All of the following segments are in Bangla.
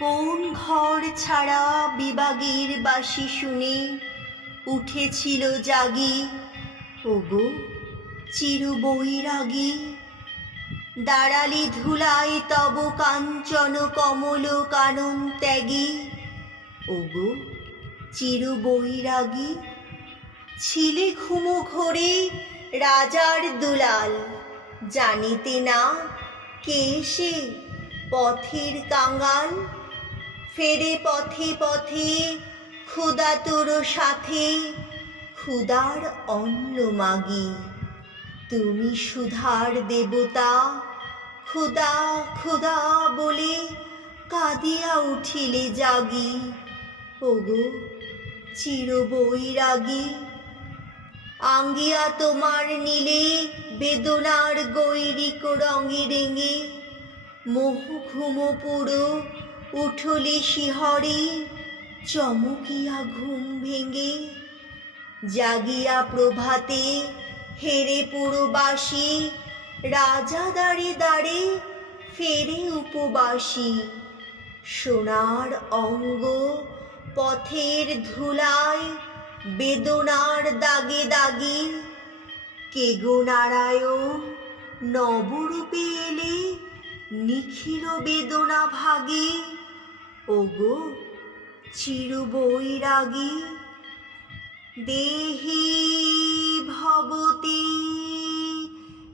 কোন ঘর ছাড়া বিবাগের বাসি শুনে উঠেছিল জাগি? ওগো চির বৈরাগী দাঁড়ালি ধুলায় তব কাঞ্চন কমল কানন ত্যাগী। ওগো চির বৈরাগী ছিলে ঘুমো ঘোরে রাজার দুলাল। জানিতে না কে সে পথের কাঙ্গাল ফেরে পথে পথে ক্ষুদা তোর সাথে, ক্ষুদার অন্ন মাগি। তুমি সুধার দেবতা, ক্ষুদা ক্ষুদা বলে কাঁদিয়া উঠিলে জাগি। ওগো চির বৈরাগী আঙ্গিয়া তোমার নীলে বেদনার গৈরিক রঙে রেঙে, মোহ ঘুম পুরো উঠলি শিহরে চমকিয়া ঘুম ভেঙে, জাগিয়া প্রভাতে হেরে পুরবাসী, রাজা দাঁড়ে দাঁড়ে ফেরে উপবাসী। সোনার অঙ্গ পথের ধুলায়, বেদনার দাগে দাগে কে গো নারায়ণ নবরূপে এলে নিখিল বেদনা ভাগে। ওগো চির বৈরাগী দেহি ভবতি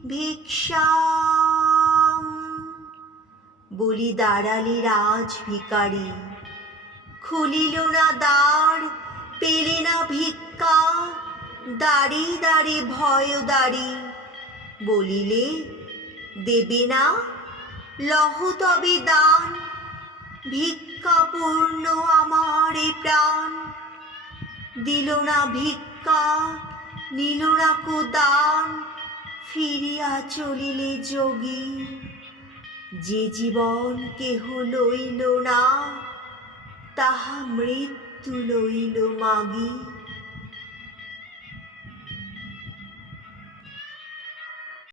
ভিক্ষাম। বলি দাঁড়ালি রাজ ভিকারি, খুলিল না দ্বার, পেলে না ভিক্ষা, দাঁড়ি দাঁড়ি ভয় দাঁড়ি। বলিলে, দেবে না, লহ তবে দান। ভিক্ষা পূর্ণ আমার এ প্রাণ। দিল না ভিক্ষা, নিল না কোদান, ফিরিয়া চলিলে যোগী। যে জীবন কেহ লইল না, তাহা মৃত্যু লইল মাগি।